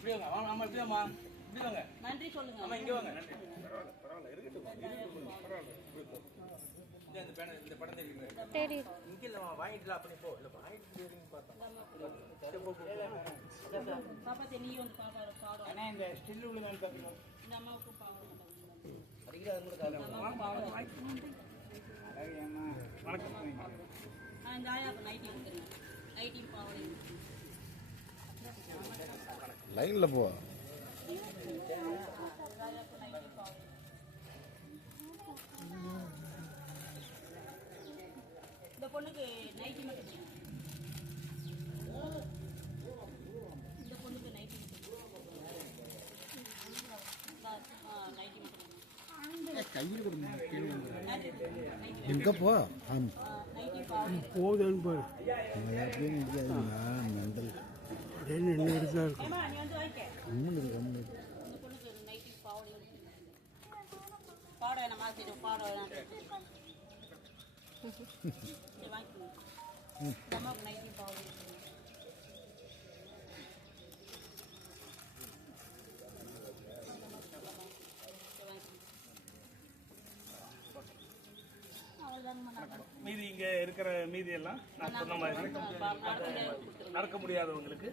இப்படி வாங்க வாங்க அம்மா இப்படி வாங்க இப்படி வாங்க நன்றி சொல்லுங்க அம்மா இங்க வாங்க நன்றி பரவாயில்ல இருக்கட்டும் பரவாயில்ல இந்த படம் தெரியுது இங்க இல்ல வாங்கிடலாம் அப்படி போ இல்ல வாங்கிட்டு பாப்பா நீ வந்து பாடம் ஆனா இந்த ஸ்டில் உள்ளதான் பாக்கணும் இந்த அம்மாவுக்கு பாடம் அடிக்கிற அது கூட அழகேம்மா வணக்கம் இந்த ஆயாவுக்கு நைட்டி கொடுத்துருங்க நைட்டி பாவடை லைன்ல போ இந்த பொண்ணுக்கு நைட்டி மட்டும் இந்த பொண்ணுக்கு நைட்டி நைட்டி மட்டும் கையில் கொடுங்க எங்க போ போகுதுன்னு பாரு எப்பயும் முடியாதுங்களா மெண்டல் என்ன இருக்கா இருக்கும் நீ வந்து வாங்கிக்க கம்முன்னு இந்த பொண்ணுக்கு நைட்டி பாவடை பாவடை நம்ம சரி பாவடை வாங்கிக்கோங்க இந்த அம்மாவுக்கு நைட்டி பாவடை மீதி இங்க இருக்கிற மீதி எல்லாம் நான் சொன்ன மாதிரி நடக்க முடியாதவங்களுக்கு